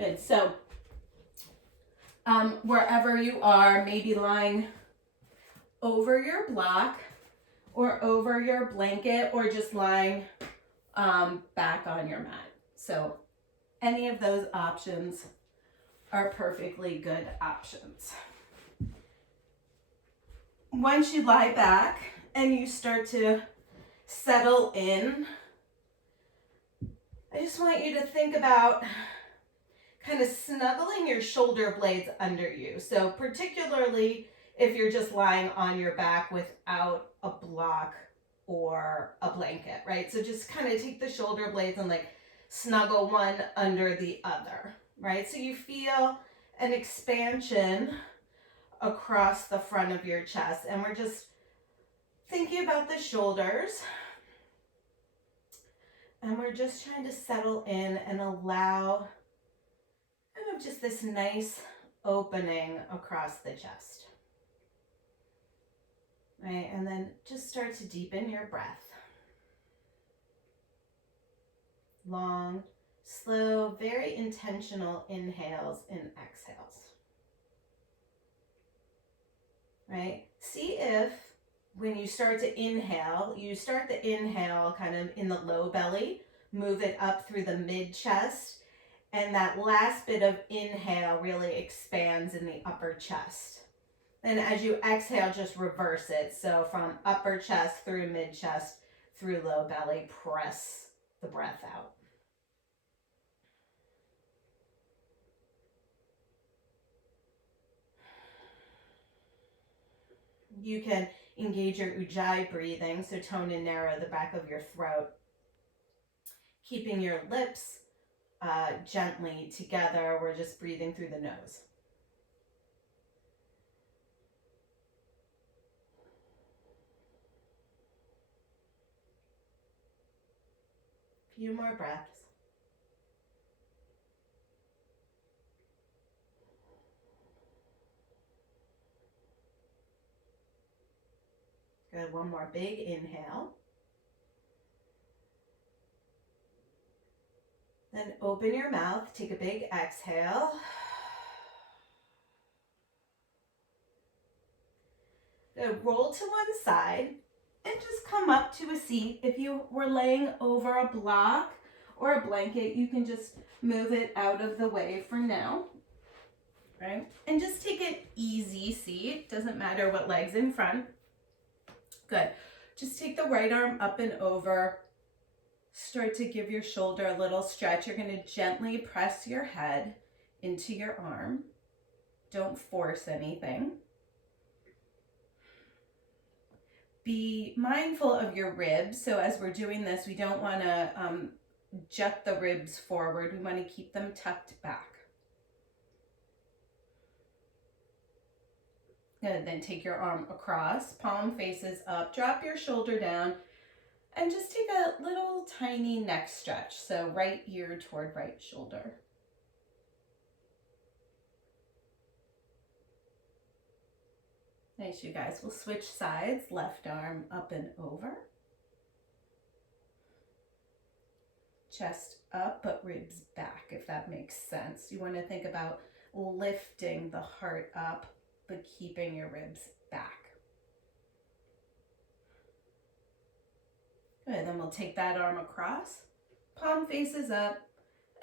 Good. So wherever you are, maybe lying over your block or over your blanket or just lying back on your mat. So any of those options are perfectly good options. Once you lie back and you start to settle in, I just want you to think about kind of snuggling your shoulder blades under you. So particularly if you're just lying on your back without a block or a blanket, right? So just kind of take the shoulder blades and like snuggle one under the other, right? So you feel an expansion across the front of your chest, and we're just thinking about the shoulders, and we're just trying to settle in and allow kind of just this nice opening across the chest, right? And then just start to deepen your breath. Long, slow, very intentional inhales and exhales, right? See if when you start to inhale, you start the inhale kind of in the low belly, move it up through the mid chest, and that last bit of inhale really expands in the upper chest. Then as you exhale, just reverse it. So from upper chest through mid chest through low belly, press the breath out. You can engage your ujjayi breathing, so tone and narrow the back of your throat, keeping your lips gently together. We're just breathing through the nose. A few more breaths. Good. One more big inhale. Then open your mouth, take a big exhale. Good. Roll to one side and just come up to a seat. If you were laying over a block or a blanket, you can just move it out of the way for now, right? And just take an easy seat. Doesn't matter what leg's in front. Good. Just take the right arm up and over. Start to give your shoulder a little stretch. You're going to gently press your head into your arm. Don't force anything. Be mindful of your ribs. So as we're doing this, we don't want to jut the ribs forward. We want to keep them tucked back. Good. Then take your arm across, palm faces up, drop your shoulder down, and just take a little tiny neck stretch. So right ear toward right shoulder. Nice, you guys. We'll switch sides. Left arm up and over. Chest up, but ribs back, if that makes sense. You want to think about lifting the heart up, but keeping your ribs back. Good, then we'll take that arm across, palm faces up,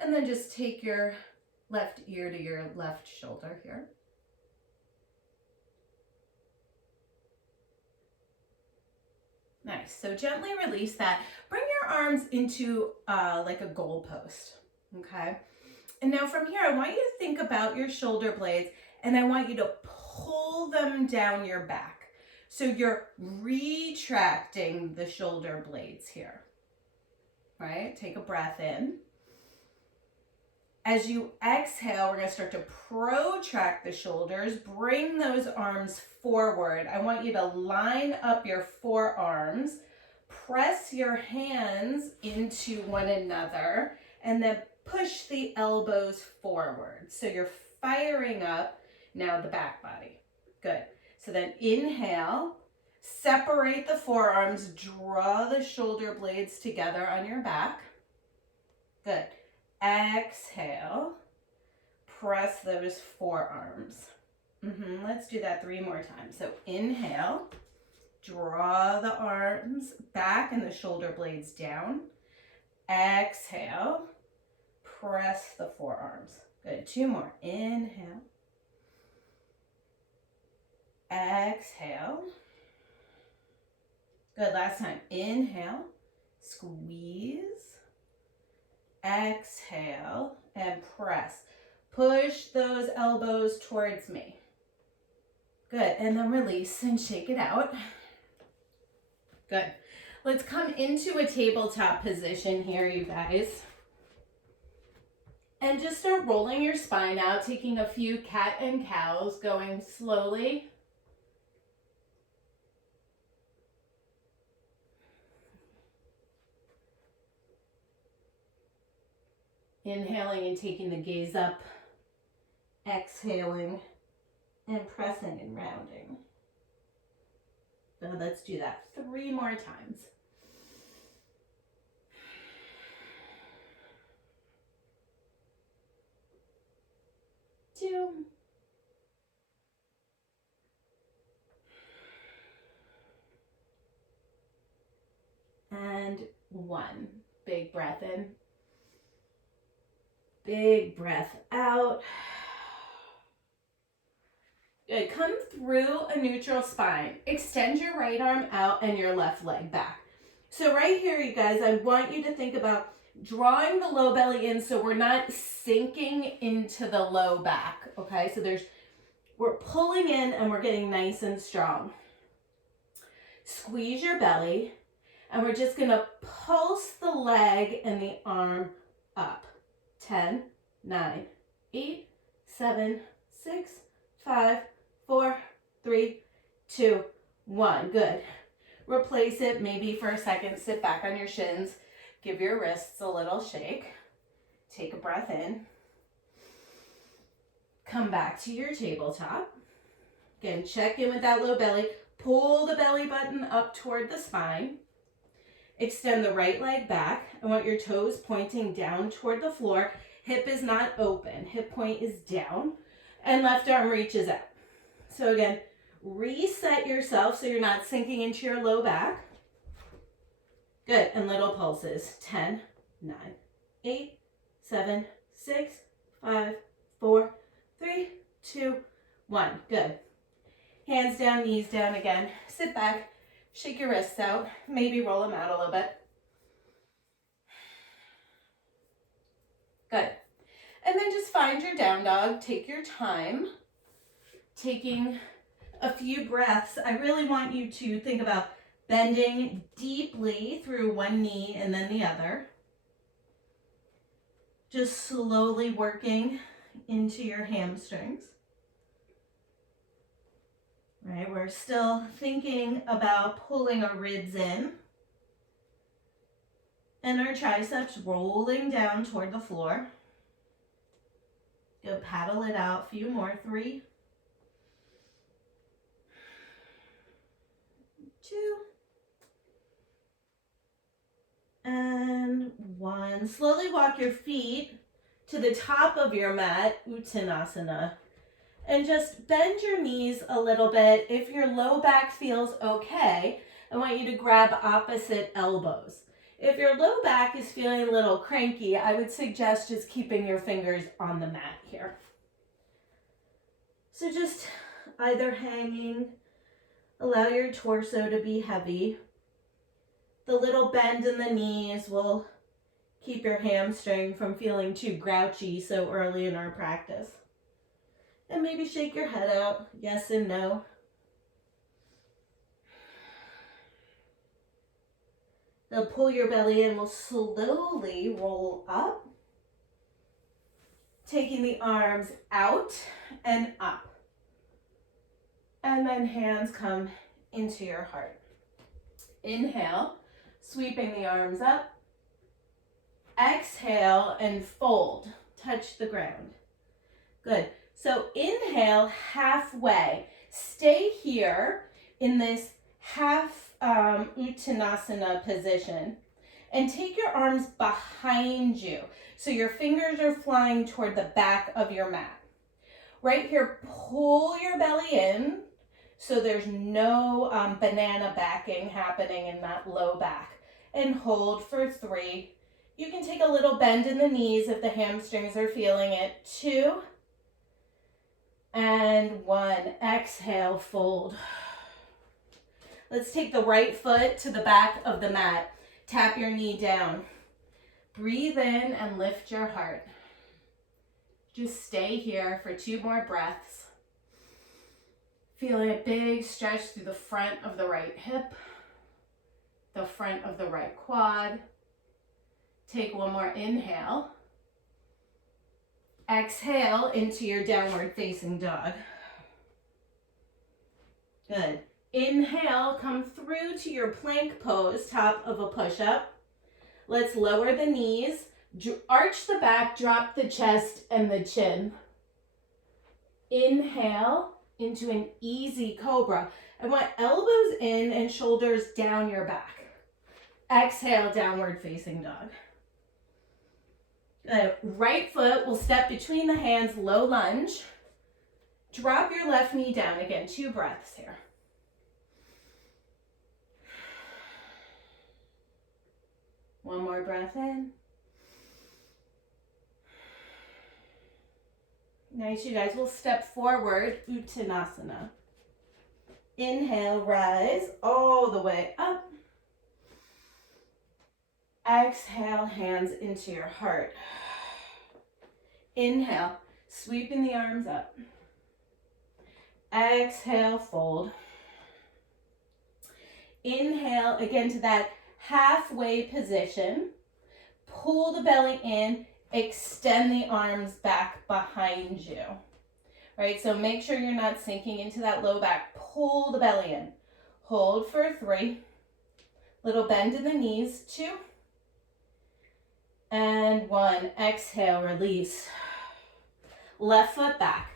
and then just take your left ear to your left shoulder here. Nice, so gently release that. Bring your arms into like a goal post, okay? And now from here, I want you to think about your shoulder blades, and I want you to pull them down your back. So you're retracting the shoulder blades here, right? Take a breath in. As you exhale, we're going to start to protract the shoulders. Bring those arms forward. I want you to line up your forearms. Press your hands into one another, and then push the elbows forward. So you're firing up now the back body. Good. So then inhale, separate the forearms, draw the shoulder blades together on your back. Good. Exhale, press those forearms. Let's do that 3 more times. So inhale, draw the arms back and the shoulder blades down. Exhale, press the forearms. Good, 2 more. Inhale. Exhale. Good, last time. Inhale, squeeze. Exhale, and press. Push those elbows towards me. Good, and then release and shake it out. Good. Let's come into a tabletop position here, you guys. And just start rolling your spine out, taking a few cat and cows, going slowly. Inhaling and taking the gaze up. Exhaling and pressing and rounding. So let's do that 3 more times. Two. And 1. Big breath in. Big breath out. Good. Come through a neutral spine. Extend your right arm out and your left leg back. So right here, you guys, I want you to think about drawing the low belly in so we're not sinking into the low back, okay? So we're pulling in and we're getting nice and strong. Squeeze your belly, and we're just gonna pulse the leg and the arm up. 10, 9, 8, 7, 6, 5, 4, 3, 2, 1. Good. Replace it maybe for a second. Sit back on your shins. Give your wrists a little shake. Take a breath in. Come back to your tabletop. Again, check in with that low belly. Pull the belly button up toward the spine. Extend the right leg back. I want your toes pointing down toward the floor. Hip is not open. Hip point is down. And left arm reaches out. So again, reset yourself so you're not sinking into your low back. Good. And little pulses. 10, 9, 8, 7, 6, 5, 4, 3, 2, 1. Good. Hands down, knees down again. Sit back. Shake your wrists out. Maybe roll them out a little bit. Good. And then just find your down dog. Take your time. Taking a few breaths. I really want you to think about bending deeply through one knee and then the other. Just slowly working into your hamstrings. Right, we're still thinking about pulling our ribs in and our triceps rolling down toward the floor. Go paddle it out. A few more. 3, 2, and 1. Slowly walk your feet to the top of your mat, Uttanasana. And just bend your knees a little bit. If your low back feels okay, I want you to grab opposite elbows. If your low back is feeling a little cranky, I would suggest just keeping your fingers on the mat here. So just either hanging, allow your torso to be heavy. The little bend in the knees will keep your hamstring from feeling too grouchy so early in our practice. And maybe shake your head out, yes and no. Now pull your belly in, we'll slowly roll up. Taking the arms out and up. And then hands come into your heart. Inhale, sweeping the arms up. Exhale and fold, touch the ground. Good. So inhale halfway. Stay here in this half Uttanasana position. And take your arms behind you. So your fingers are flying toward the back of your mat. Right here, pull your belly in so there's no banana backing happening in that low back. And hold for 3. You can take a little bend in the knees if the hamstrings are feeling it. 2 and 1. Exhale, fold. Let's take the right foot to the back of the mat. Tap your knee down. Breathe in and lift your heart. Just stay here for 2 more breaths. Feeling a big stretch through the front of the right hip, the front of the right quad. Take 1 more inhale. Exhale into your downward facing dog. Good. Inhale, come through to your plank pose, top of a push-up. Let's lower the knees, arch the back, drop the chest and the chin. Inhale into an easy cobra. I want elbows in and shoulders down your back. Exhale, downward facing dog. Good. Right foot will step between the hands, low lunge. Drop your left knee down. Again, 2 breaths here. One more breath in. Nice, you guys. We'll step forward, Uttanasana. Inhale, rise all the way up. Exhale, hands into your heart. Inhale, sweeping the arms up. Exhale, fold. Inhale, again to that halfway position. Pull the belly in, extend the arms back behind you. Right, so make sure you're not sinking into that low back. Pull the belly in. Hold for 3. Little bend in the knees, 2. And 1. Exhale, release. Left foot back.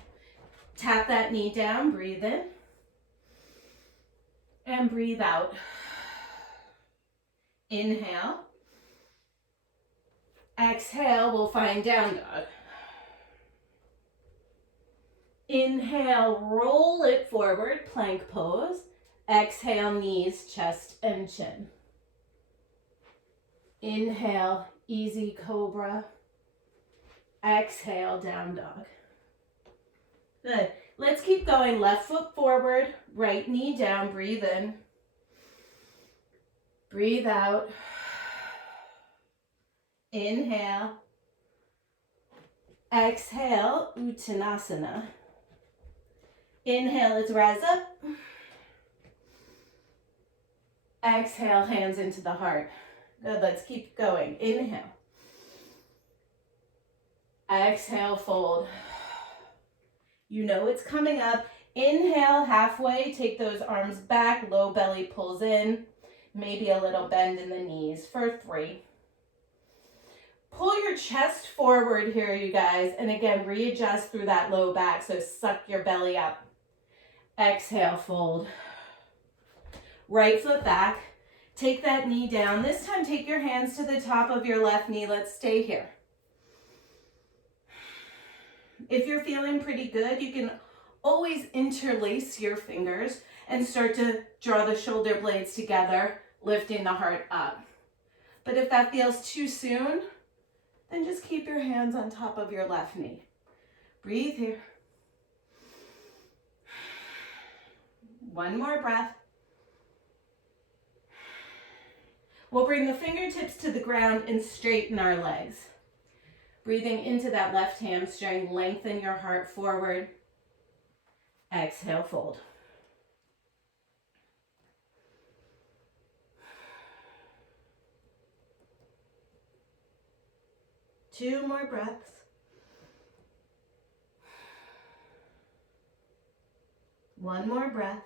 Tap that knee down, breathe in. And breathe out. Inhale. Exhale, we'll find down dog. Inhale, roll it forward, plank pose. Exhale, knees, chest, and chin. Inhale, easy cobra. Exhale, down dog. Good. Let's keep going. Left foot forward, right knee down, breathe in. Breathe out. Inhale. Exhale, Uttanasana. Inhale, let's rise up. Exhale, hands into the heart. Good, let's keep going. Inhale. Exhale, fold. You know it's coming up. Inhale, halfway, take those arms back, low belly pulls in. Maybe a little bend in the knees for 3. Pull your chest forward here, you guys. And again, readjust through that low back. So suck your belly up. Exhale, fold. Right foot back. Take that knee down. This time, take your hands to the top of your left knee. Let's stay here. If you're feeling pretty good, you can always interlace your fingers and start to draw the shoulder blades together, lifting the heart up. But if that feels too soon, then just keep your hands on top of your left knee. Breathe here. One more breath. We'll bring the fingertips to the ground and straighten our legs. Breathing into that left hamstring, lengthen your heart forward. Exhale, fold. Two more breaths. One more breath.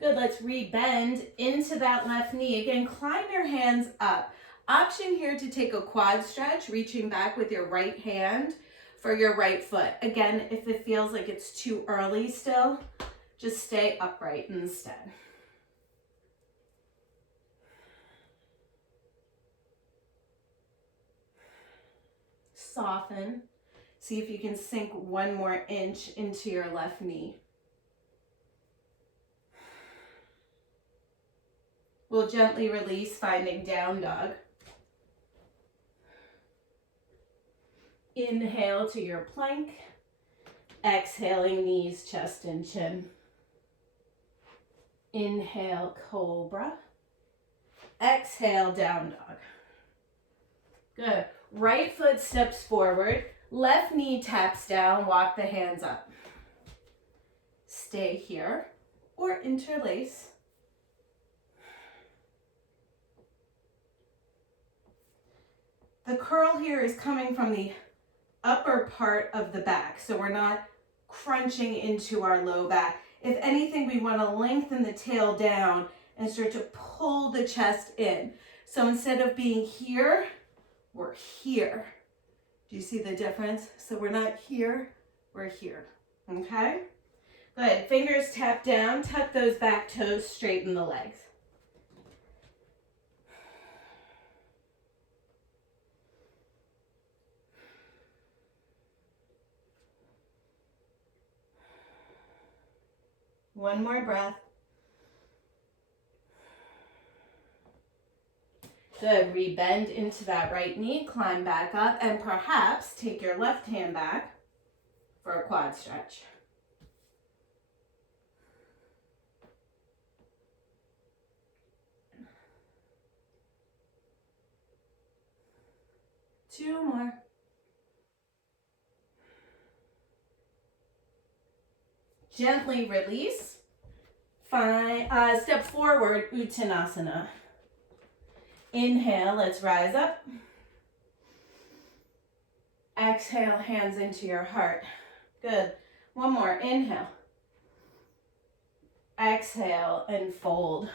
Good, let's re-bend into that left knee. Again, climb your hands up. Option here to take a quad stretch, reaching back with your right hand for your right foot. Again, if it feels like it's too early still, just stay upright instead. soften. See if you can sink 1 more inch into your left knee. We'll gently release, finding down dog. Inhale to your plank. Exhaling, knees, chest, and chin. Inhale, cobra. Exhale, down dog. Good. Right foot steps forward. Left knee taps down. Walk the hands up. Stay here or interlace. The curl here is coming from the upper part of the back, so we're not crunching into our low back. If anything, we want to lengthen the tail down and start to pull the chest in. So instead of being here, we're here. Do you see the difference? So we're not here, we're here. Okay? Good. Fingers tap down, tuck those back toes, straighten the legs. One more breath. Good. Rebend into that right knee, climb back up, and perhaps take your left hand back for a quad stretch. Two more. Gently release. Step forward, Uttanasana. Inhale, let's rise up. Exhale, hands into your heart. Good. One more, inhale. Exhale and fold.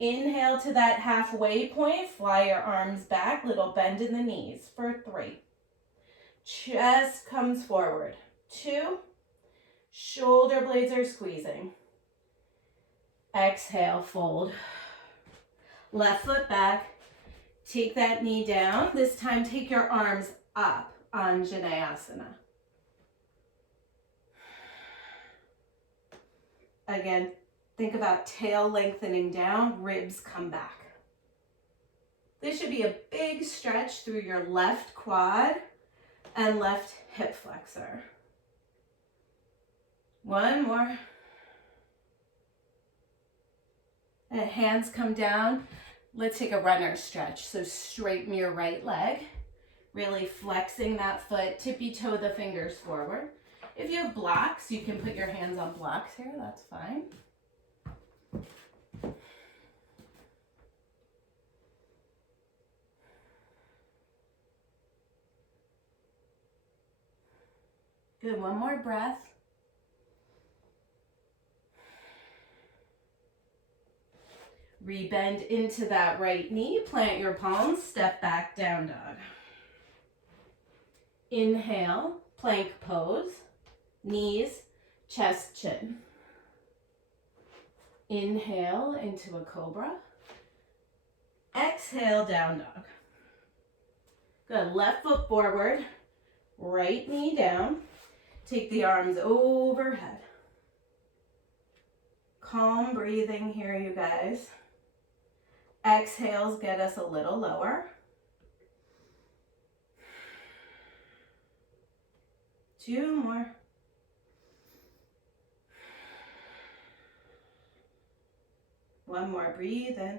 Inhale to that halfway point, fly your arms back, little bend in the knees for 3. Chest comes forward. 2. Shoulder blades are squeezing. Exhale, fold. Left foot back. Take that knee down. This time, take your arms up, Anjaneyasana. Again, think about tail lengthening down, ribs come back. This should be a big stretch through your left quad and left hip flexor. One more. And hands come down. Let's take a runner stretch. So straighten your right leg, really flexing that foot, tippy toe the fingers forward. If you have blocks, you can put your hands on blocks here, that's fine. Good, one more breath. Rebend into that right knee, plant your palms, step back, down dog. Inhale, plank pose, knees, chest, chin. Inhale into a cobra. Exhale, down dog. Good, left foot forward, right knee down. Take the arms overhead. Calm breathing here, you guys. Exhales get us a little lower. 2 more. One more, breathe in.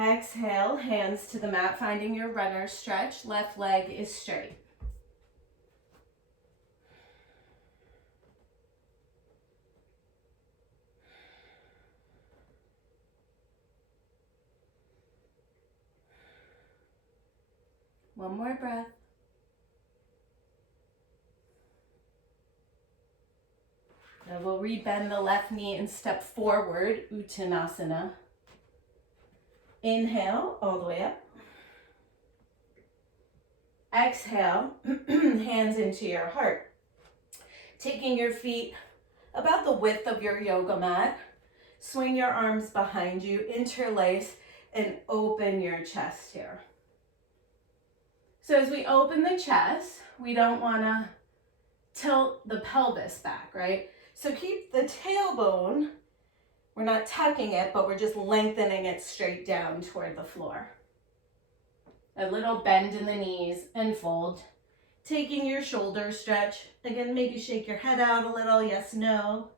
Exhale, hands to the mat, finding your runner stretch. Left leg is straight. One more breath. Now we'll rebend the left knee and step forward, Uttanasana. Inhale, all the way up. Exhale, hands into your heart. Taking your feet about the width of your yoga mat. Swing your arms behind you, interlace, and open your chest here. So as we open the chest, we don't want to tilt the pelvis back, right? So keep the tailbone, we're not tucking it, but we're just lengthening it straight down toward the floor. A little bend in the knees and fold. Taking your shoulder stretch. Again, maybe shake your head out a little, yes, no.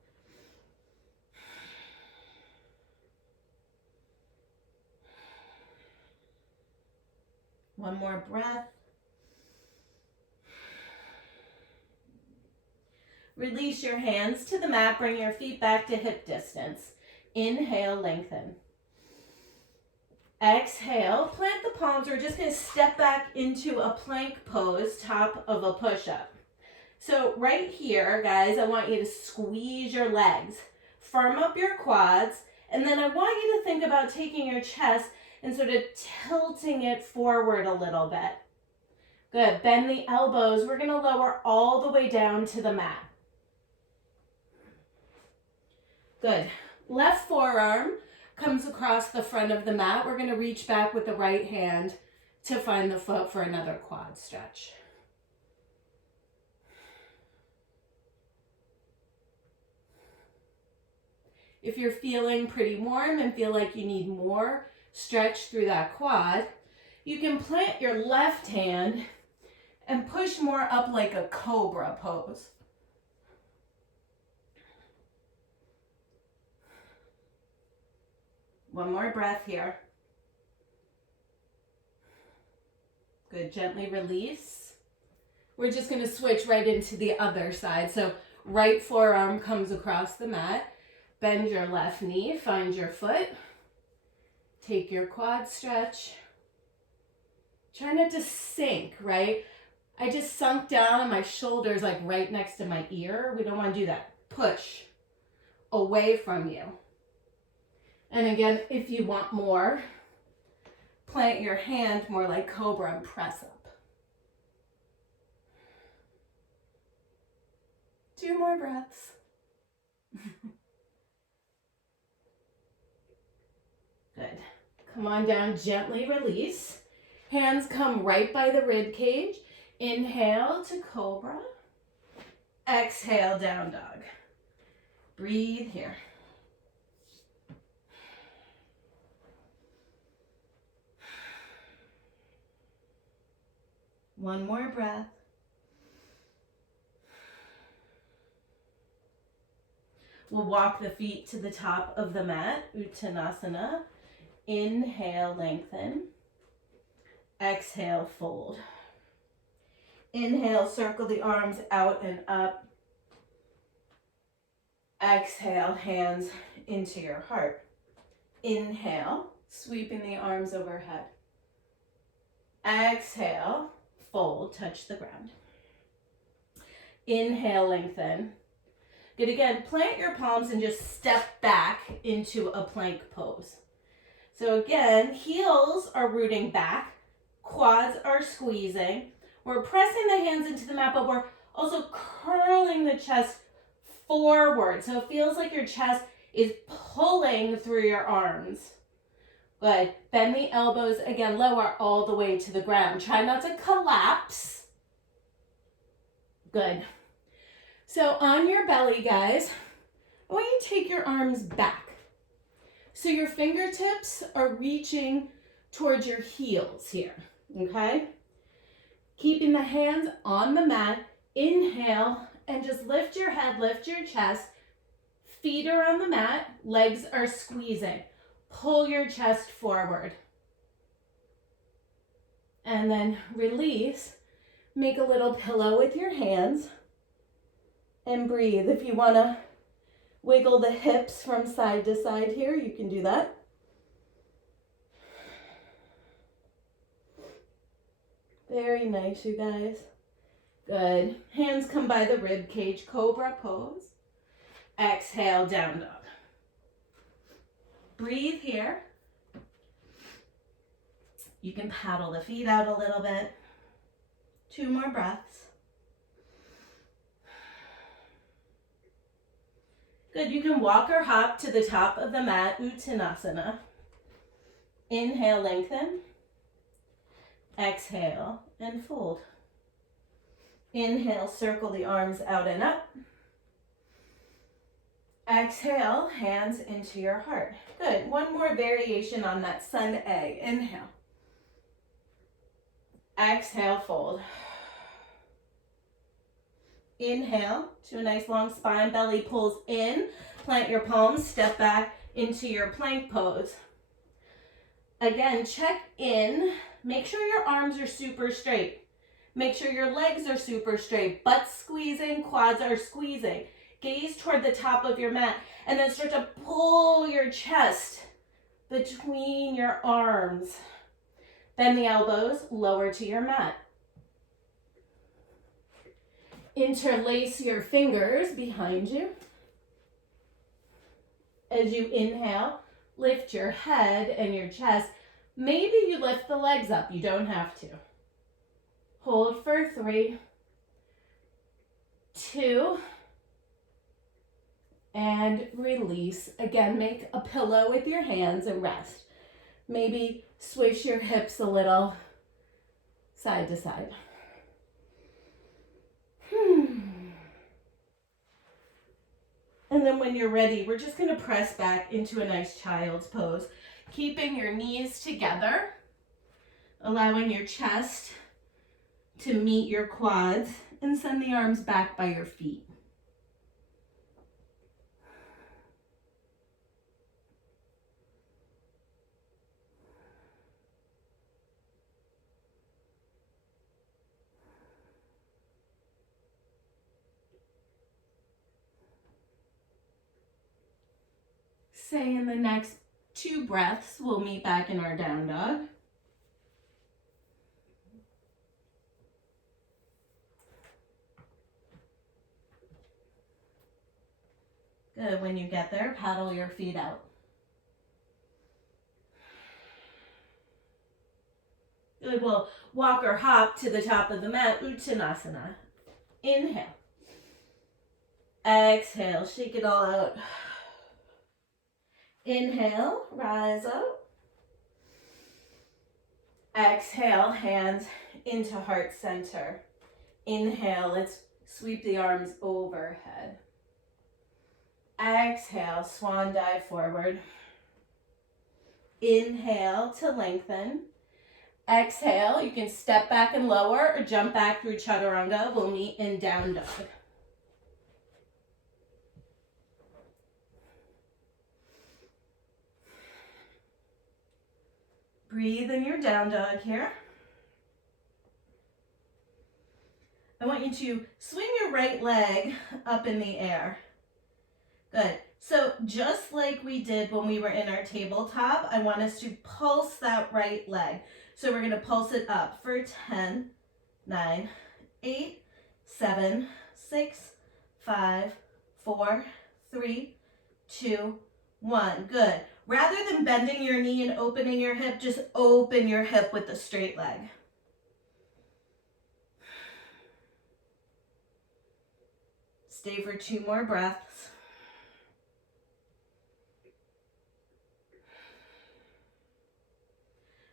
One more breath. Release your hands to the mat. Bring your feet back to hip distance. Inhale, lengthen. Exhale, plant the palms. We're just going to step back into a plank pose, top of a push-up. So right here, guys, I want you to squeeze your legs. Firm up your quads. And then I want you to think about taking your chest and sort of tilting it forward a little bit. Good. Bend the elbows. We're going to lower all the way down to the mat. Good. Left forearm comes across the front of the mat. We're going to reach back with the right hand to find the foot for another quad stretch. If you're feeling pretty warm and feel like you need more stretch through that quad, you can plant your left hand and push more up like a cobra pose. One more breath here. Good, gently release. We're just gonna switch right into the other side. So right forearm comes across the mat. Bend your left knee, find your foot. Take your quad stretch. Try not to sink, right? I just sunk down and my shoulder's like right next to my ear. We don't want to do that. Push away from you. And again, if you want more, plant your hand more like cobra and press up. 2 more breaths. Good. Come on down, gently release. Hands come right by the rib cage. Inhale to cobra. Exhale, down dog. Breathe here. One more breath. We'll walk the feet to the top of the mat, Uttanasana. Inhale, lengthen. Exhale, fold. Inhale, circle the arms out and up. Exhale, hands into your heart. Inhale, sweeping the arms overhead. Exhale, fold, touch the ground. Inhale, lengthen. Good, again, plant your palms and just step back into a plank pose. So again, heels are rooting back, quads are squeezing. We're pressing the hands into the mat, but we're also curling the chest forward. So it feels like your chest is pulling through your arms. Good. Bend the elbows, again, lower all the way to the ground. Try not to collapse. Good. So on your belly, guys, I want you to take your arms back. So your fingertips are reaching towards your heels here, okay? Keeping the hands on the mat. Inhale, and just lift your head, lift your chest. Feet are on the mat, legs are squeezing. Pull your chest forward. And then release. Make a little pillow with your hands. And breathe. If you want to wiggle the hips from side to side here, you can do that. Very nice, you guys. Good. Hands come by the rib cage, cobra pose. Exhale, down dog. Breathe here. You can paddle the feet out a little bit. 2 more breaths. Good, you can walk or hop to the top of the mat, Uttanasana. Inhale, lengthen. Exhale and fold. Inhale, circle the arms out and up. Exhale, hands into your heart. Good. One more variation on that sun A. Inhale. Exhale, fold. Inhale to a nice long spine, belly pulls in. Plant your palms, step back into your plank pose. Again, check in. Make sure your arms are super straight. Make sure your legs are super straight. Butt squeezing, quads are squeezing. Gaze toward the top of your mat and then start to pull your chest between your arms. Bend the elbows, lower to your mat. Interlace your fingers behind you. As you inhale, lift your head and your chest. Maybe you lift the legs up. You don't have to. Hold for 3, 2, and release. Again, make a pillow with your hands and rest. Maybe swish your hips a little side to side. And then when you're ready, we're just going to press back into a nice child's pose, keeping your knees together, allowing your chest to meet your quads, and send the arms back by your feet. Say in the next 2 breaths, we'll meet back in our down dog. Good. When you get there, paddle your feet out. Good. We'll walk or hop to the top of the mat, Uttanasana. Inhale. Exhale, shake it all out. Inhale, rise up. Exhale, hands into heart center. Inhale, let's sweep the arms overhead. Exhale, swan dive forward. Inhale to lengthen. Exhale, you can step back and lower or jump back through chaturanga. We'll meet in down dog. Breathe in your down dog here. I want you to swing your right leg up in the air. Good. So just like we did when we were in our tabletop, I want us to pulse that right leg. So we're going to pulse it up for 10, 9, 8, 7, 6, 5, 4, 3, 2, 1. Good. Rather than bending your knee and opening your hip, just open your hip with the straight leg. Stay for 2 more breaths.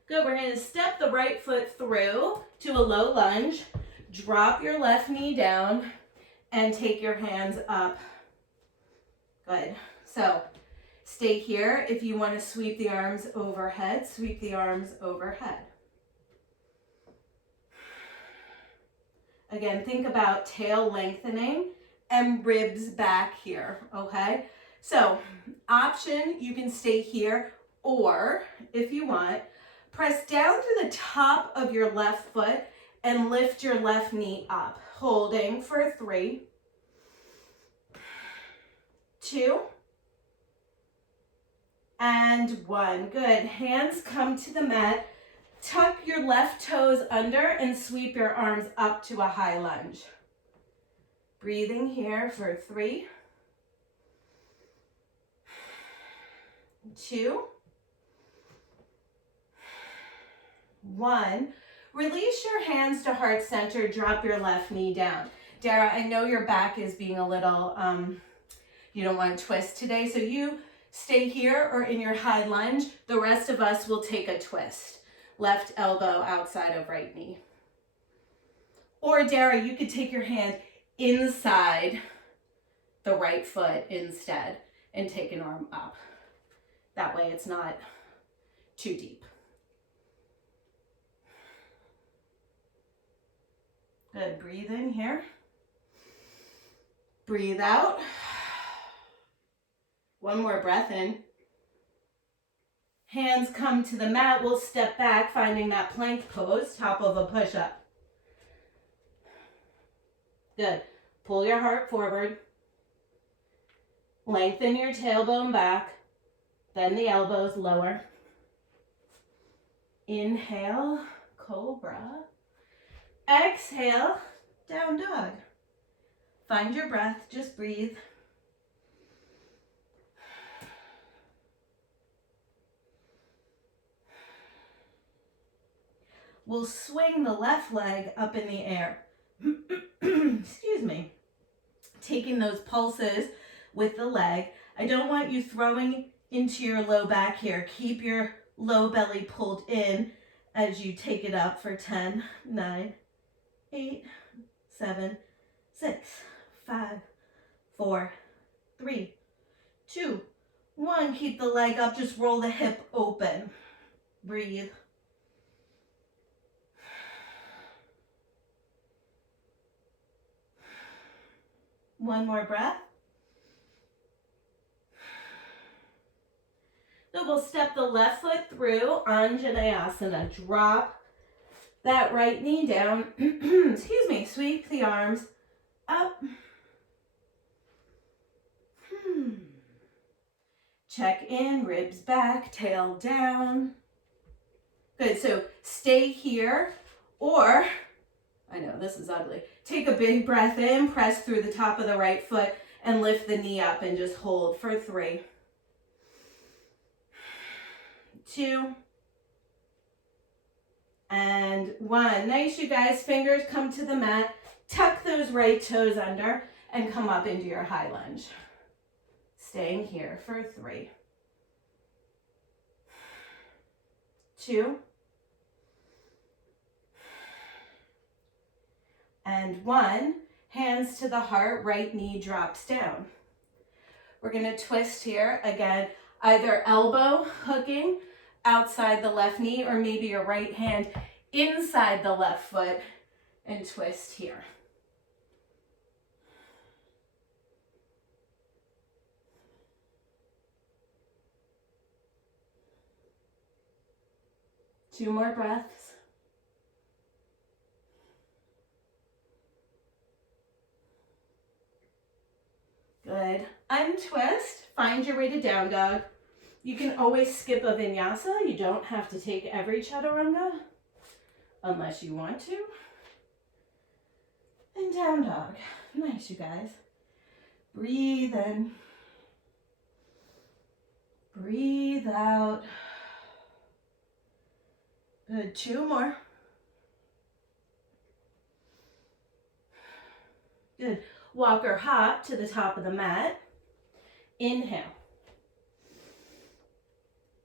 Good, we're going to step the right foot through to a low lunge. Drop your left knee down and take your hands up. Good. So stay here. If you want to sweep the arms overhead, sweep the arms overhead. Again, think about tail lengthening and ribs back here, okay? So option, you can stay here, or if you want, press down through the top of your left foot and lift your left knee up, holding for 3, 2, and 1. Good. Hands come to the mat. Tuck your left toes under and sweep your arms up to a high lunge. Breathing here for 3, 2, 1. Release your hands to heart center. Drop your left knee down. Dara, I know your back is being a little, you don't want to twist today, so you stay here or in your high lunge. The rest of us will take a twist. left elbow outside of right knee. Or Dara, you could take your hand inside the right foot instead and take an arm up. That way it's not too deep. Good, breathe in here. Breathe out. One more breath in. Hands come to the mat. We'll step back, finding that plank pose, top of a push-up. Good. Pull your heart forward. Lengthen your tailbone back. Bend the elbows lower. Inhale, cobra. Exhale, down dog. Find your breath, just breathe. We'll swing the left leg up in the air. Excuse me. Taking those pulses with the leg. I don't want you throwing into your low back here. Keep your low belly pulled in as you take it up for 10, 9, 8, 7, 6, 5, 4, 3, 2, 1. Keep the leg up. Just roll the hip open. Breathe. One more breath. So we'll step the left foot through Anjaneyasana. Drop that right knee down. Excuse me. Sweep the arms up. Check in, ribs back, tail down. Good, so stay here, or, I know this is ugly, take a big breath in, press through the top of the right foot, and lift the knee up and just hold for 3, 2, and 1. Nice, you guys. Fingers come to the mat. Tuck those right toes under and come up into your high lunge. Staying here for 3, 2, and 1. Hands to the heart, right knee drops down. We're going to twist here again, either elbow hooking outside the left knee, or maybe your right hand inside the left foot and twist here. Two more breaths. Good. Untwist. Find your way to down dog. You can always skip a vinyasa. You don't have to take every chaturanga unless you want to. And down dog. Nice, you guys. Breathe in. Breathe out. Good. 2 more. Good. Walk or hop to the top of the mat. Inhale.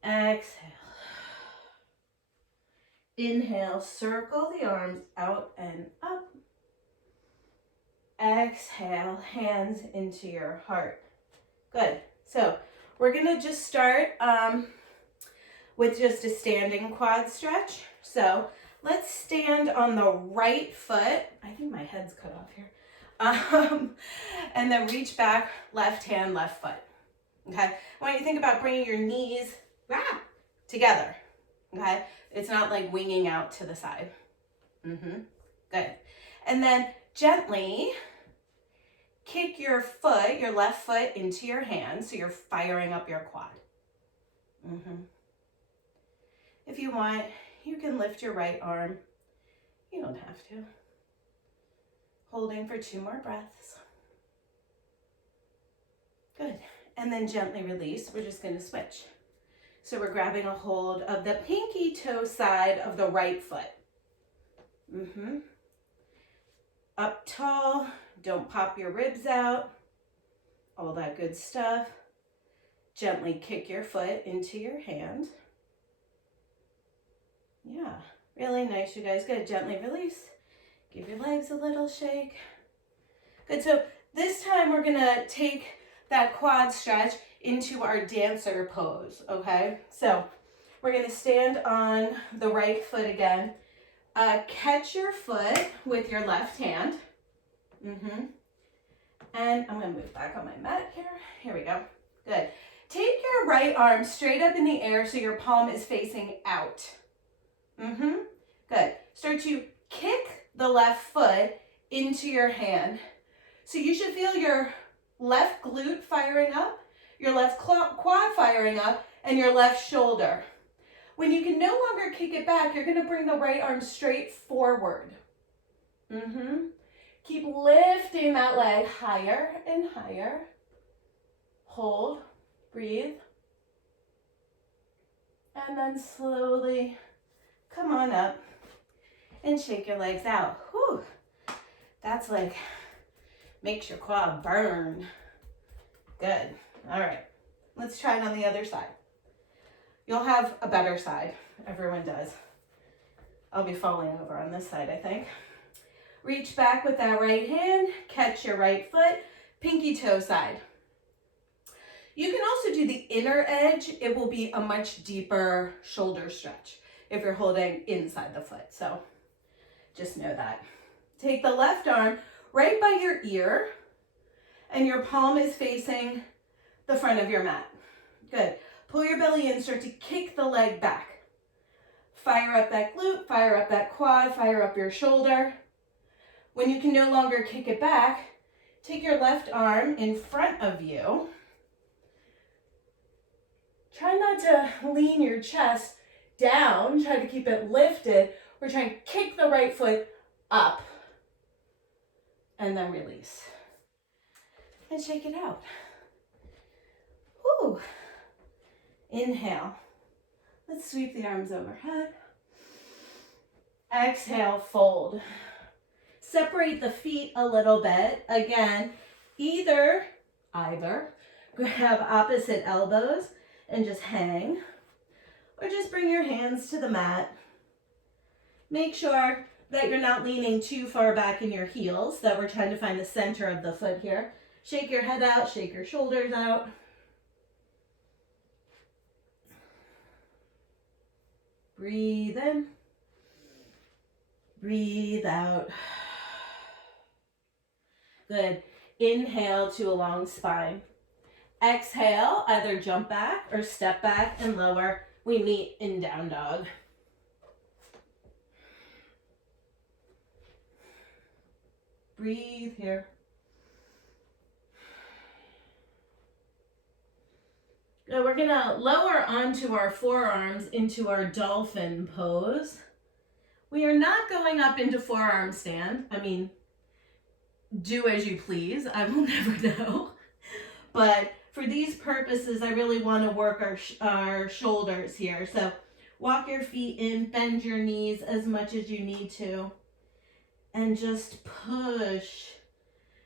Exhale. Inhale, circle the arms out and up. Exhale, hands into your heart. Good. So we're going to just start with just a standing quad stretch. So let's stand on the right foot. I think my head's cut off here. And then reach back, left hand, left foot. Okay. I want you to think about bringing your knees together. Okay. It's not like winging out to the side. Good. And then gently kick your foot, your left foot, into your hand. So you're firing up your quad. If you want, you can lift your right arm. You don't have to. Holding for 2 more breaths. Good. And then gently release. We're just going to switch. So we're grabbing a hold of the pinky toe side of the right foot. Up tall. Don't pop your ribs out. All that good stuff. Gently kick your foot into your hand. Yeah, really nice, you guys. Good. Gently release. Give your legs a little shake. Good. So this time we're going to take that quad stretch into our dancer pose, okay? So we're going to stand on the right foot again. Catch your foot with your left hand. And I'm going to move back on my mat here. Here we go. Good. Take your right arm straight up in the air so your palm is facing out. Good. Start to kick the left foot into your hand. So you should feel your left glute firing up, your left quad firing up, and your left shoulder. When you can no longer kick it back, you're going to bring the right arm straight forward. Keep lifting that leg higher and higher. Hold, breathe. And then slowly come on up and shake your legs out. Whew. That's like, makes your quad burn. Good. All right. Let's try it on the other side. You'll have a better side. Everyone does. I'll be falling over on this side, I think. Reach back with that right hand. Catch your right foot. Pinky toe side. You can also do the inner edge. It will be a much deeper shoulder stretch if you're holding inside the foot. So just know that. Take the left arm right by your ear, and your palm is facing the front of your mat. Good. Pull your belly in, start to kick the leg back. Fire up that glute, fire up that quad, fire up your shoulder. When you can no longer kick it back, take your left arm in front of you. Try not to lean your chest down. Try to keep it lifted. We're trying to kick the right foot up. And then release. And shake it out. Whew. Inhale. Let's sweep the arms overhead. Exhale, fold. Separate the feet a little bit. Again, either grab opposite elbows and just hang, or just bring your hands to the mat. Make sure that you're not leaning too far back in your heels, that we're trying to find the center of the foot here. Shake your head out, shake your shoulders out. Breathe in, breathe out. Good. Inhale to a long spine. Exhale, either jump back or step back and lower. We meet in down dog. Breathe here. Good. We're going to lower onto our forearms into our dolphin pose. We are not going up into forearm stand. I mean, do as you please. I will never know. But for these purposes, I really want to work our shoulders here. So walk your feet in, bend your knees as much as you need to, and just push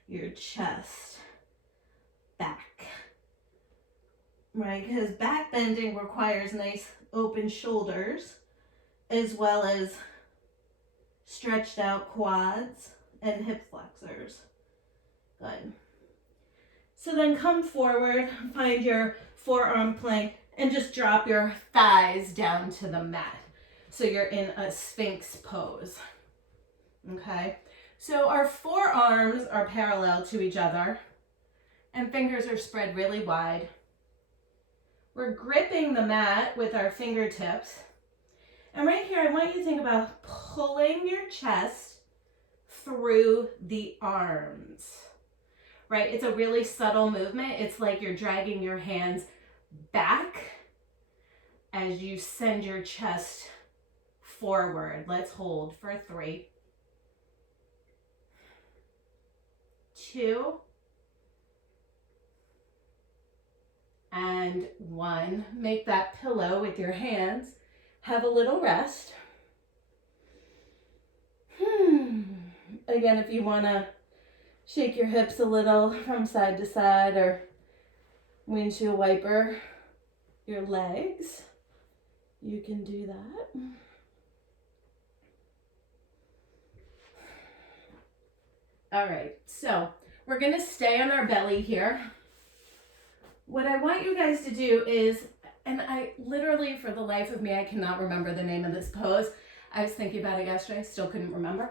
your chest back. Right? Because back bending requires nice open shoulders as well as stretched out quads and hip flexors. Good. So then come forward, find your forearm plank, and just drop your thighs down to the mat. So you're in a Sphinx pose. Okay? So our forearms are parallel to each other, and fingers are spread really wide. We're gripping the mat with our fingertips. And right here, I want you to think about pulling your chest through the arms. Right? It's a really subtle movement. It's like you're dragging your hands back as you send your chest forward. Let's hold for 3, 2, and 1. Make that pillow with your hands. Have a little rest. Again, if you want to shake your hips a little from side to side or windshield wiper your legs, you can do that. All right, so we're gonna stay on our belly here. What I want you guys to do is, and I literally, for the life of me, I cannot remember the name of this pose. I was thinking about it yesterday, still couldn't remember.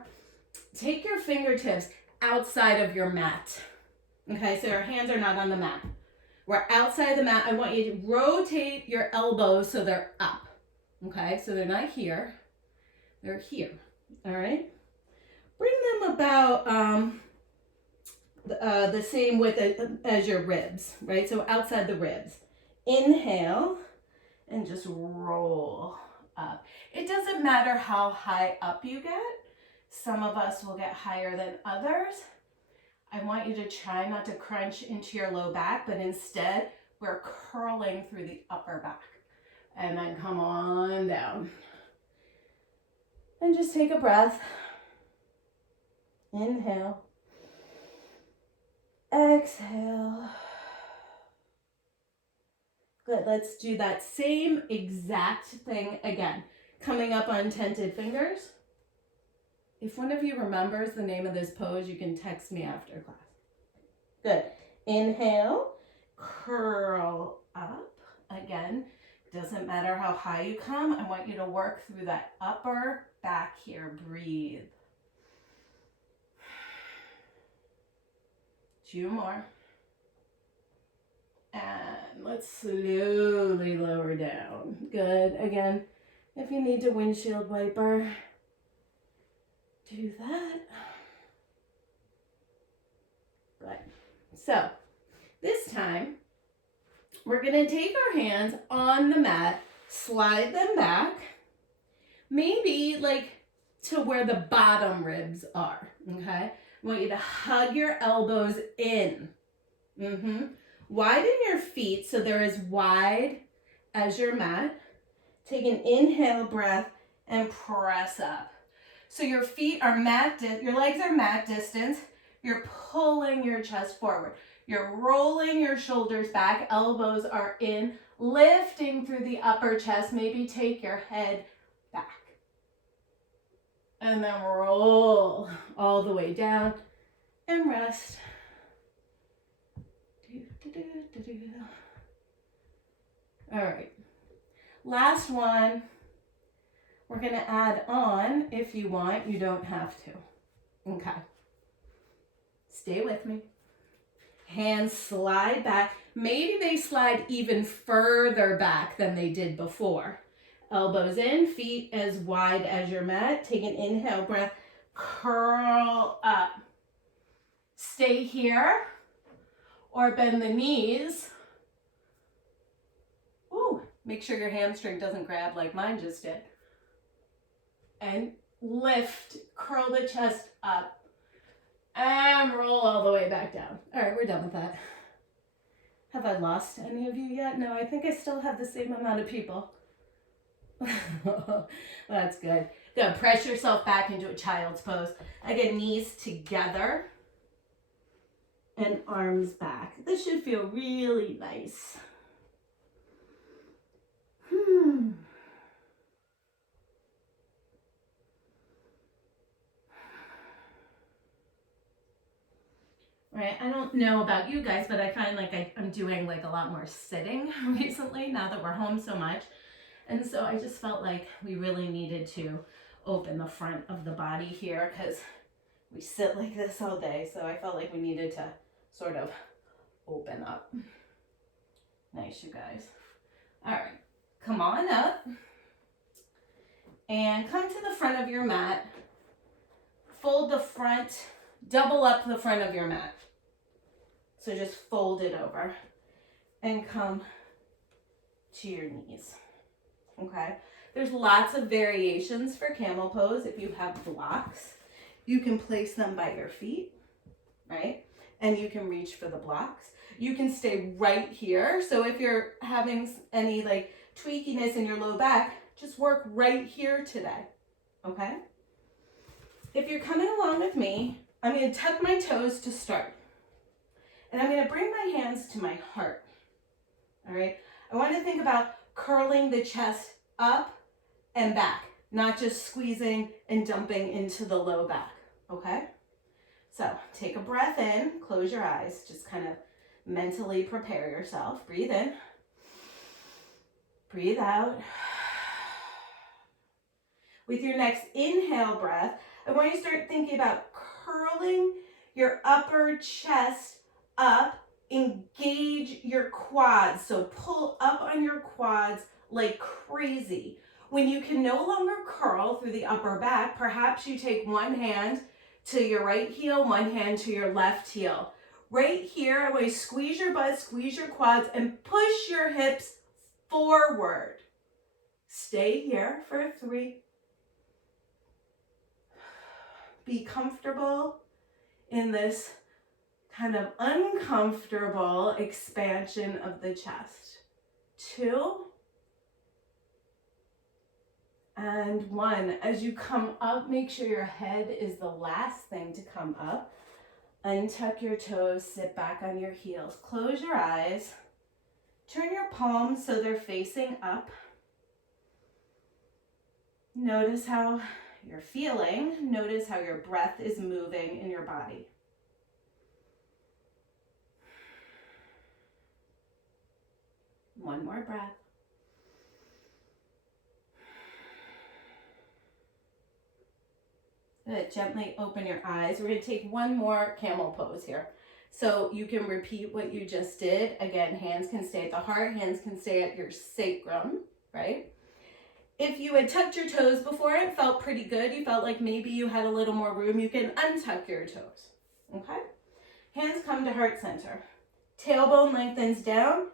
Take your fingertips outside of your mat. Okay, so your hands are not on the mat. We're outside the mat. I want you to rotate your elbows so they're up. Okay, so they're not here, they're here. All right, bring them about the same width as your ribs, right? So outside the ribs. Inhale and just roll up. It doesn't matter how high up you get. Some of us will get higher than others. I want you to try not to crunch into your low back, but instead we're curling through the upper back. And then come on down. And just take a breath. Inhale. Exhale. Good, let's do that same exact thing again. Coming up on tented fingers. If one of you remembers the name of this pose, you can text me after class. Good. Inhale, curl up. Again, doesn't matter how high you come. I want you to work through that upper back here. Breathe. 2 more. And let's slowly lower down. Good. Again, if you need to windshield wiper, do that. Good. So this time, we're going to take our hands on the mat, slide them back, maybe like to where the bottom ribs are, okay? I want you to hug your elbows in. Widen your feet so they're as wide as your mat. Take an inhale breath and press up. So your feet are your legs are mat distance. You're pulling your chest forward. You're rolling your shoulders back. Elbows are in, lifting through the upper chest. Maybe take your head back. And then roll all the way down and rest. All right. Last one. We're going to add on if you want. You don't have to. Okay. Stay with me. Hands slide back. Maybe they slide even further back than they did before. Elbows in, feet as wide as your mat. Take an inhale breath. Curl up. Stay here or bend the knees. Ooh, make sure your hamstring doesn't grab like mine just did. And lift, curl the chest up. And roll all the way back down. All right, we're done with that. Have I lost any of you yet? No, I think I still have the same amount of people. That's good. Good. Press yourself back into a child's pose. Again, knees together and arms back. This should feel really nice. Right, I don't know about you guys, but I find like I'm doing like a lot more sitting recently now that we're home so much. And so I just felt like we really needed to open the front of the body here because we sit like this all day. So I felt like we needed to sort of open up. Nice, you guys. All right, come on up and come to the front of your mat. Fold the front, double up the front of your mat. So just fold it over and come to your knees, okay? There's lots of variations for camel pose. If you have blocks, you can place them by your feet, right? And you can reach for the blocks. You can stay right here. So if you're having any like tweakiness in your low back, just work right here today, okay? If you're coming along with me, I'm going to tuck my toes to start. And I'm going to bring my hands to my heart, all right? I want to think about curling the chest up and back, not just squeezing and dumping into the low back, okay? So take a breath in, close your eyes, just kind of mentally prepare yourself. Breathe in, breathe out. With your next inhale breath, I want you to start thinking about curling your upper chest up, engage your quads. So pull up on your quads like crazy. When you can no longer curl through the upper back, perhaps you take one hand to your right heel, one hand to your left heel. Right here, I want you to squeeze your butt, squeeze your quads, and push your hips forward. Stay here for 3. Be comfortable in this kind of uncomfortable expansion of the chest. 2 and 1. As you come up, make sure your head is the last thing to come up. Untuck your toes, sit back on your heels. Close your eyes. Turn your palms so they're facing up. Notice how you're feeling. Notice how your breath is moving in your body. One more breath. Good. Gently open your eyes. We're going to take one more camel pose here. So you can repeat what you just did. Again, hands can stay at the heart, hands can stay at your sacrum, right? If you had tucked your toes before, it felt pretty good. You felt like maybe you had a little more room. You can untuck your toes, okay? Hands come to heart center. Tailbone lengthens down.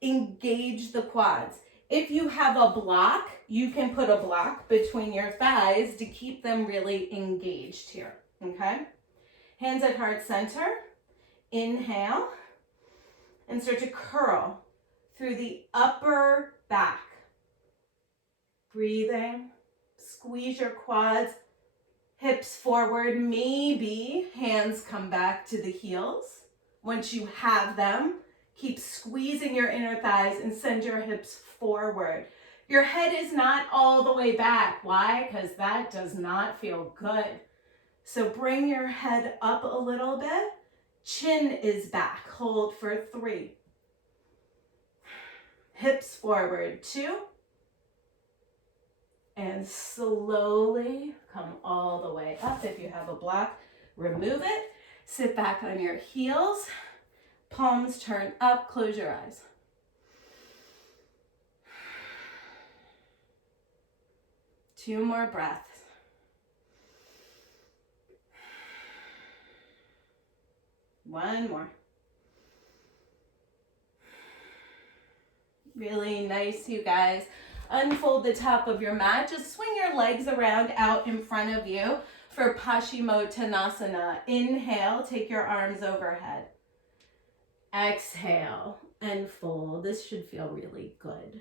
Engage the quads. If you have a block, you can put a block between your thighs to keep them really engaged here, okay? Hands at heart center. Inhale and start to curl through the upper back. Breathing, squeeze your quads, hips forward, maybe hands come back to the heels. Once you have them, keep squeezing your inner thighs and send your hips forward. Your head is not all the way back. Why? Because that does not feel good. So bring your head up a little bit. Chin is back. Hold for 3. Hips forward. 2. And slowly come all the way up. If you have a block, remove it. Sit back on your heels. Palms turn up. Close your eyes. Two more breaths. One more. Really nice, you guys. Unfold the top of your mat. Just swing your legs around out in front of you for Paschimottanasana. Inhale, take your arms overhead. Exhale and fold. This should feel really good.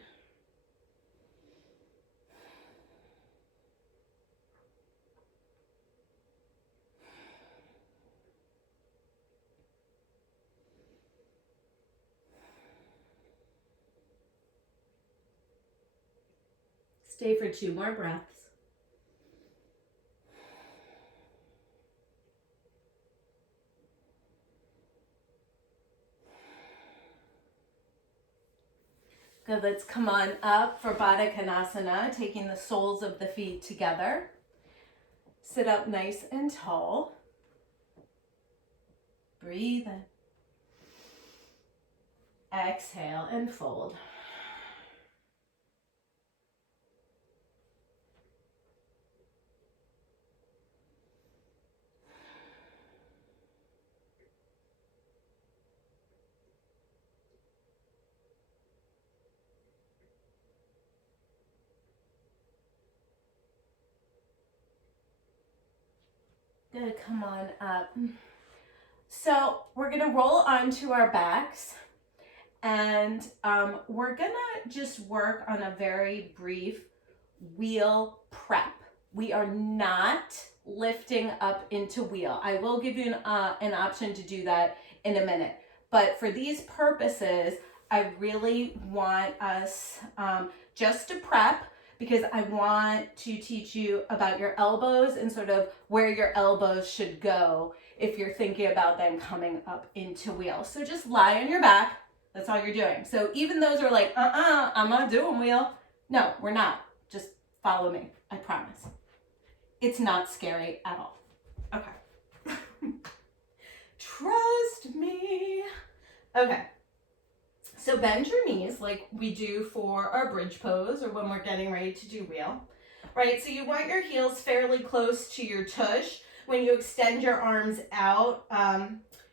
Stay for 2 more breaths. Good, let's come on up for Baddha Konasana, taking the soles of the feet together. Sit up nice and tall. Breathe in. Exhale and fold. Good, come on up. So we're gonna roll onto our backs and we're gonna just work on a very brief wheel prep. We are not lifting up into wheel. I will give you an option to do that in a minute. But for these purposes, I really want us just to prep. because I want to teach you about your elbows and sort of where your elbows should go if you're thinking about them coming up into wheel. So just lie on your back. That's all you're doing. So even those are like, I'm not doing wheel. No, we're not. Just follow me. I promise. It's not scary at all. Okay. Trust me. Okay. So bend your knees like we do for our bridge pose or when we're getting ready to do wheel, right? So you want your heels fairly close to your tush. When you extend your arms out,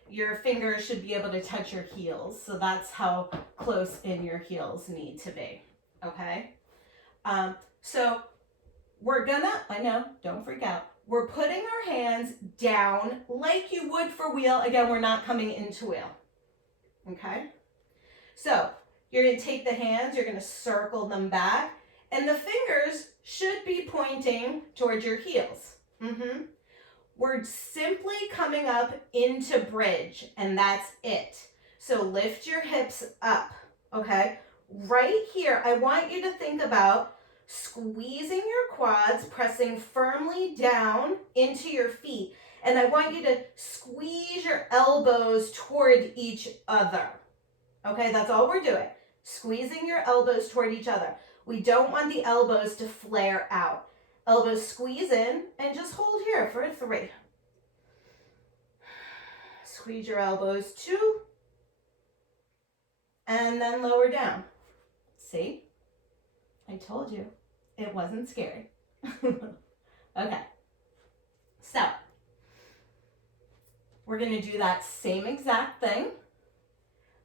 your fingers should be able to touch your heels. So that's how close in your heels need to be, okay? So we're gonna, I know, don't freak out. We're putting our hands down like you would for wheel. Again, we're not coming into wheel, okay? So you're gonna take the hands, you're gonna circle them back, and the fingers should be pointing towards your heels. We're simply coming up into bridge, and that's it. So lift your hips up, okay? Right here, I want you to think about squeezing your quads, pressing firmly down into your feet, and I want you to squeeze your elbows toward each other. Okay, that's all we're doing. Squeezing your elbows toward each other. We don't want the elbows to flare out. Elbows squeeze in and just hold here for a 3. Squeeze your elbows 2. And then lower down. See? I told you it wasn't scary. Okay. So, we're going to do that same exact thing.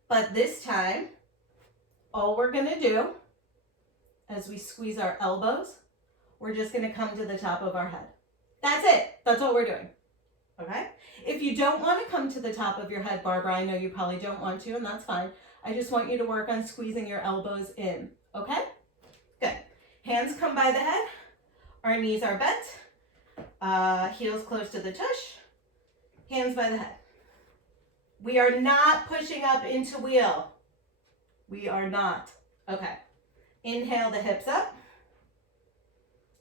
But this time, all we're gonna do as we squeeze our elbows, we're just gonna come to the top of our head. That's it. That's all we're doing. Okay? If you don't want to come to the top of your head, Barbara, I know you probably don't want to, and that's fine. I just want you to work on squeezing your elbows in. Okay? Good. Hands come by the head. Our knees are bent. Heels close to the tush. Hands by the head. We are not pushing up into wheel. We are not. Okay. Inhale the hips up.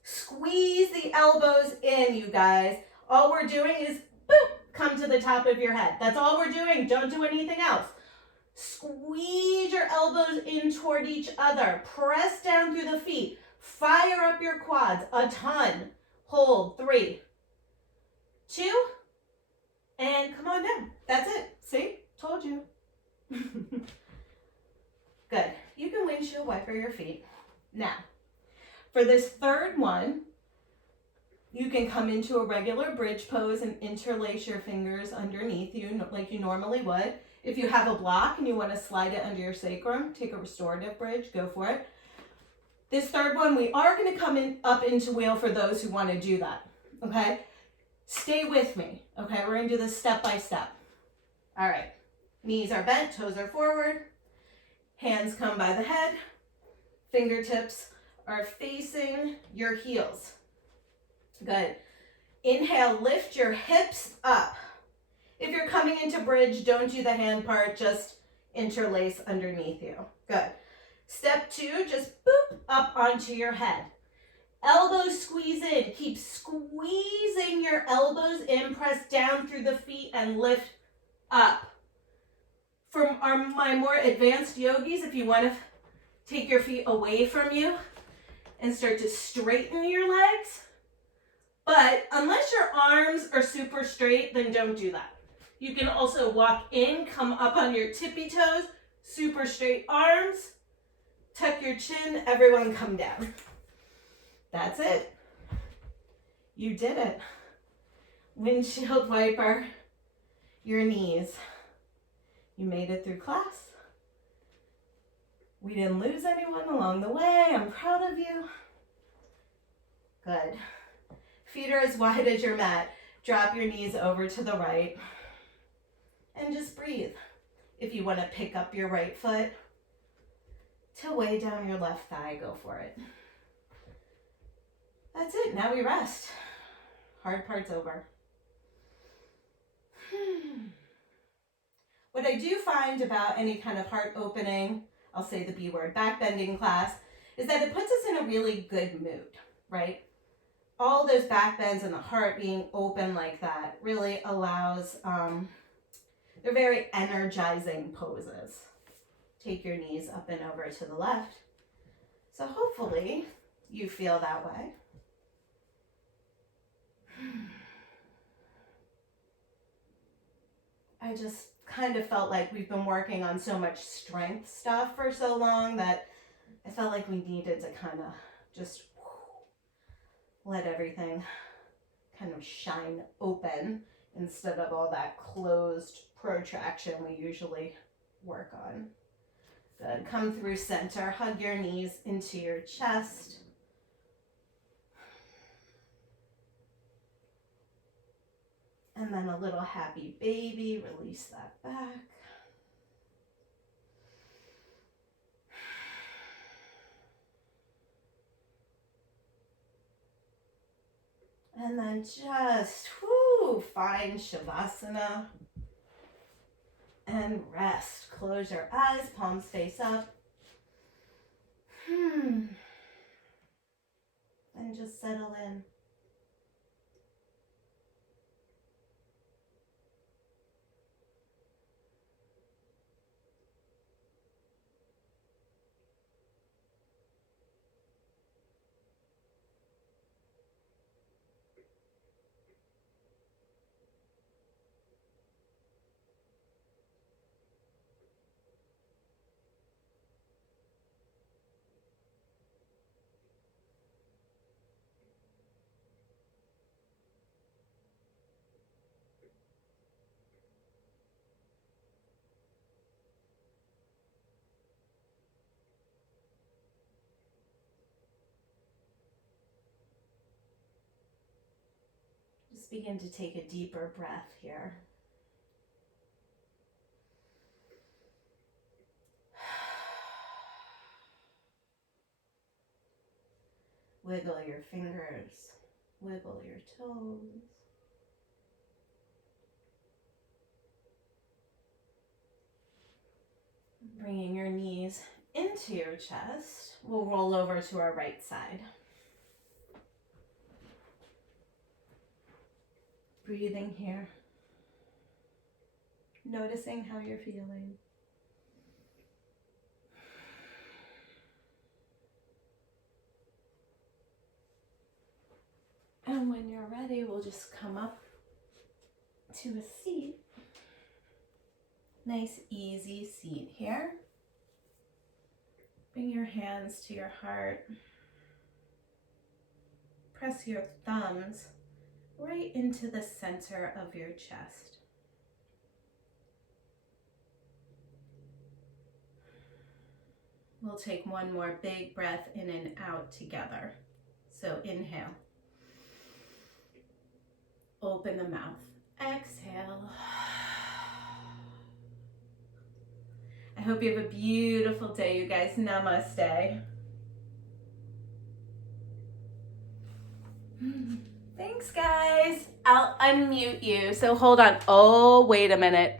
Squeeze the elbows in, you guys. All we're doing is, boop, come to the top of your head. That's all we're doing. Don't do anything else. Squeeze your elbows in toward each other. Press down through the feet. Fire up your quads a ton. Hold. 3, 2, and come on down. That's it. See? Told you. Good. You can windshield wiper your feet. Now, for this third one, you can come into a regular bridge pose and interlace your fingers underneath you like you normally would. If you have a block and you want to slide it under your sacrum, take a restorative bridge, go for it. This third one, we are going to come up into wheel for those who want to do that, okay? Stay with me, okay? We're going to do this step by step. All right. Knees are bent, toes are forward. Hands come by the head. Fingertips are facing your heels. Good. Inhale, lift your hips up. If you're coming into bridge, don't do the hand part, just interlace underneath you. Good. Step 2, just boop up onto your head. Elbows squeeze in. Keep squeezing your elbows in. Press down through the feet and lift up. For my more advanced yogis, if you want to take your feet away from you and start to straighten your legs. But unless your arms are super straight, then don't do that. You can also walk in, come up on your tippy toes, super straight arms, tuck your chin, everyone come down. That's it. You did it. Windshield wiper your knees. You made it through class. We didn't lose anyone along the way. I'm proud of you. Good. Feet are as wide as your mat. Drop your knees over to the right. And just breathe. If you want to pick up your right foot to weigh down your left thigh, go for it. That's it. Now we rest. Hard part's over. What I do find about any kind of heart opening, I'll say the B word, back bending class, is that it puts us in a really good mood, right? All those back bends and the heart being open like that really allows, they're very energizing poses. Take your knees up and over to the left. So hopefully you feel that way. I just kind of felt like we've been working on so much strength stuff for so long that I felt like we needed to kind of just let everything kind of shine open instead of all that closed protraction we usually work on. Good. Come through center. Hug your knees into your chest. And then a little happy baby. Release that back. And then just find Shavasana. And rest. Close your eyes, palms face up. And just settle in. Just begin to take a deeper breath here. Wiggle your fingers, wiggle your toes. Bringing your knees into your chest, we'll roll over to our right side. Breathing here. Noticing how you're feeling. And when you're ready, we'll just come up to a seat. Nice, easy seat here. Bring your hands to your heart. Press your thumbs right into the center of your chest. We'll take one more big breath in and out together. So inhale. Open the mouth. Exhale. I hope you have a beautiful day, you guys. Namaste. Thanks, guys. I'll unmute you. So hold on. Oh, wait a minute.